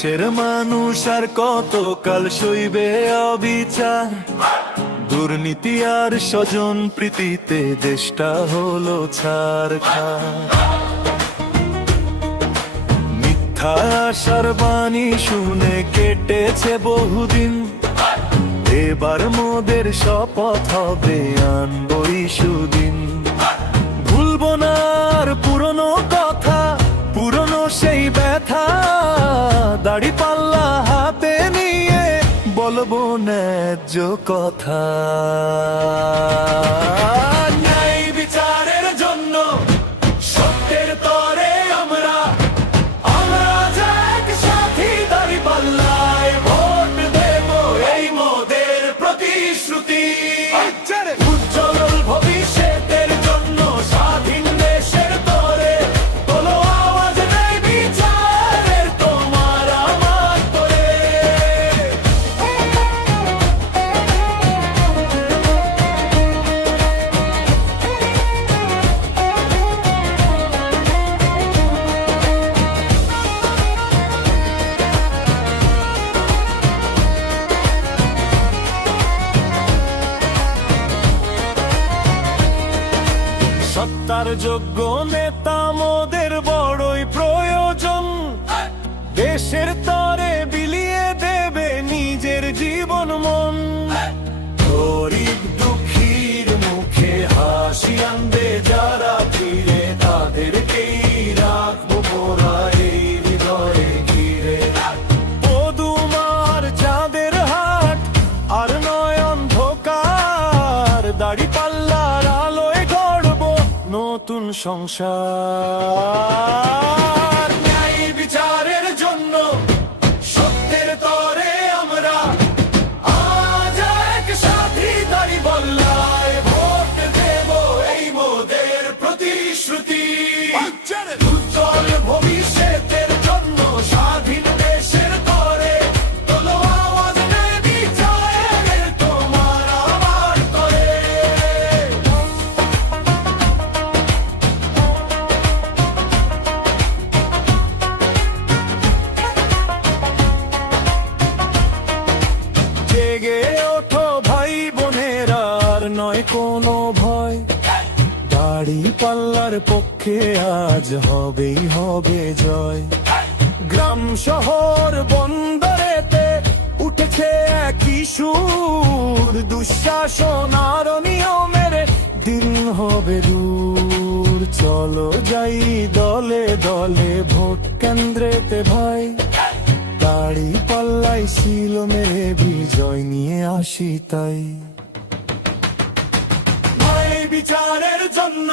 দেশের মানুষ আর কতকাল সইবে অবিচার, দুর্নীতি আর স্বজন প্রীতিতে দেশটা হলো ছারখার। মিথ্যা আশার বাণী শুনে কেটেছে বহুদিন, এবার মোদের শপথ হবে আনবই সুদিন। ভুলবো না আর পুরনো কথা, পুরনো সেই ব্যথা, দাড়ি পাল্লা হাতে নিয়ে বলবো ন্যায্য কথা। ন্যায় বিচারের জন্য সত্যের তরে আমরা যে একসাথে দাড়ি পাল্লায় ভোট দেব এই মোদের প্রতিশ্রুতি। উজ্জ্বল ভবিষ্যতের জন্য স্বাধীন দেশের তরে তোলো আওয়াজ, ন্যায় বিচারের তোমার আমার তরে। সত্তার যোগ্য নেতা মোদের বড়ই প্রয়োজন, দেশের তরে বিলিয়ে দেবে নিজের জীবন মন। গরিব দুঃখীর মুখে হাসি আনবে যারা ফিরে, তাদেরকেই রাখবো মোরা এই হৃদয়ে ঘিরে। পদুমার চাঁদের হাট আর নয় অন্ধকার, দাড়ি পাল্লার আলোয় গড়বো নতুন সংসার। ন্যায় বিচারের জন্য সত্যের তরে আমরা আজ একসাথে দাড়ি পাল্লায় ভোট দেব এই মোদের প্রতিশ্রুতি। উজ্জ্বল ভবিষ্যতের জন্য স্বাধীন দেশের তরে তোলো আওয়াজ, ন্যায় বিচারের তোমার আমার তরে। জেগে ওঠো ভাই বোনেরা, আর নয় কোনো ভয়, দাড়ি পাল্লার পক্ষে আজ হবেই হবে জয়। গ্রাম শহর বন্দরেতে উঠেছে একই সুর, দুঃশাসন আর নিয়মের দিন হবে দূর। চলো যাই দলে দলে ভোট কেন্দ্রেতে ভাই, দাড়ি পাল্লাই ছিল মেরে বিজয় নিয়ে আসি তাই। ন্যায় বিচারের জন্য